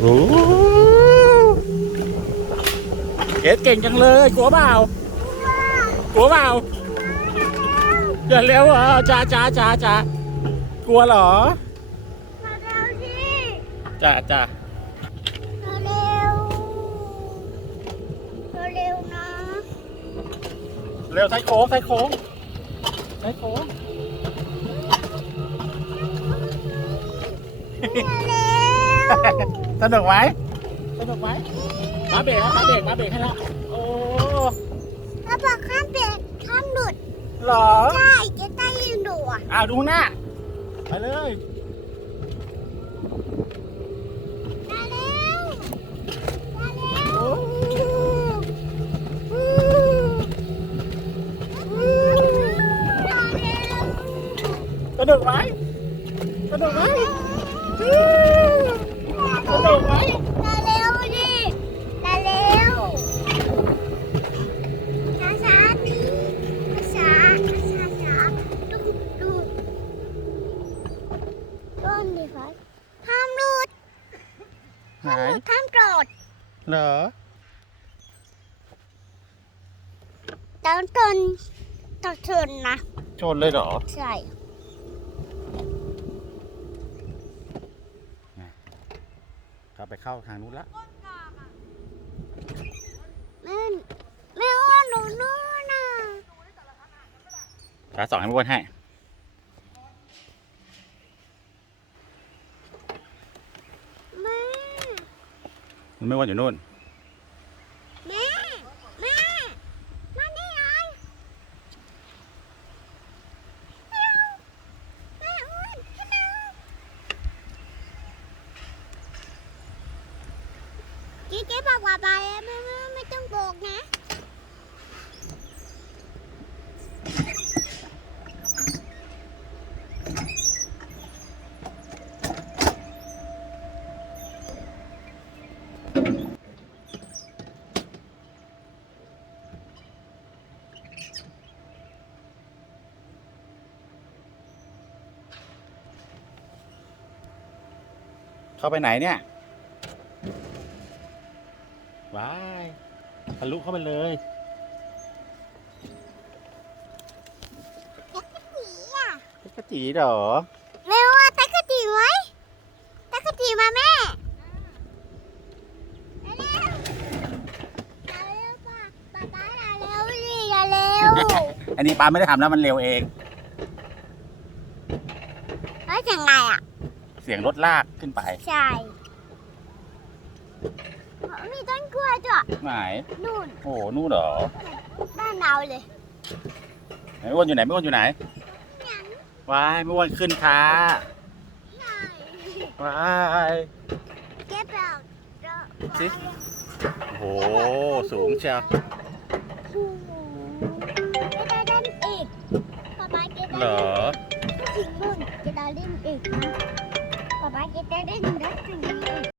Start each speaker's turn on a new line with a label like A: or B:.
A: เอ้เกดเก่งจังเลย กลัวเปล่ากลัวเปล่าอย่าเร็วเหรอจ้าจ้าจ้าจ้ากลัวเหรอจ้าจ้า
B: เร็วเร็วนะ
A: เร็วไทโค้งไทยโค้งไทยโค้ง สนุกไหมสนุกไหมมาเบรกแล้วมาเบรกมาเบรกให้แล้วโอ้
B: ถ้าบอกข้ามเบรกข้ามหลุด
A: เหรอ
B: ได้จะได้ยืนดูอะ
A: อ้าวดูข้างหน้าไปเลย
B: มาเร็วมาเร็ว
A: โอ้
B: อืมอืมมาเร็ว
A: สนุกไหมสนุกไหม สนุกไหม
B: มาเร็วดิมาเร็วช้าช้าดิช้าช้าช้าดูดูต้นดิครับห้ามหลุด
A: ไหน
B: ห้ามโกรธ
A: เหรอ
B: ต้องทนต้องทนนะ
A: ชนเลยเหรอ
B: ใช่
A: ครับไปเข้าทางนู้นละ
B: แม่แม่อ้วนหนูนู่นน่ะ
A: ขาสองให้พี่อ้วนให้
B: แม่
A: มันไม่อ้วนอยู่นู่น
B: แม่แม่มานี่หน่อยแม่แม่อ้วนฮัลโหล กิ๊กกิ๊กบอกว่าไปแม่ไม่ไม่ต้องบอกนะ
A: เข้าไปไหนเนี่ย ว้ายทะลุเข้าไปเลย
B: ผีอะ
A: เจ๊กะจีเหรอ
B: แม่ว่าตะกะจีไหมตะกะจีมาแม่เร็วๆเร็วๆป้าป้าป้าเร็วดิอย่าเร็ว
A: อันนี้ป้าไม่ได้ทำแล้วมันเร็วเอง
B: แล้วยังไงอะ
A: เสียงรถลากขึ้นไป
B: ใช่ มีต้นกล้วยด้วย
A: ไหน
B: นู่น
A: โอ้โหนู่นเหรอ
B: บ้านเราเลย
A: ไหนไม่อ้วนอยู่ไหนไม่อ้วนอยู่ไหน
B: หยัง
A: ว้ายไม่อ้วนขึ้นช้า
B: ใช่
A: ว้าย
B: เก็บเราเรา
A: สิโอ้โหสูงเชียว
B: โอ้โหจะได้เล่นอีกป๊าป๊าจะได้
A: เหรอ
B: ถึงนู่นจะได้เล่นอีกนะป๊าป๊าจะได้เล่นรถคันนี้อีก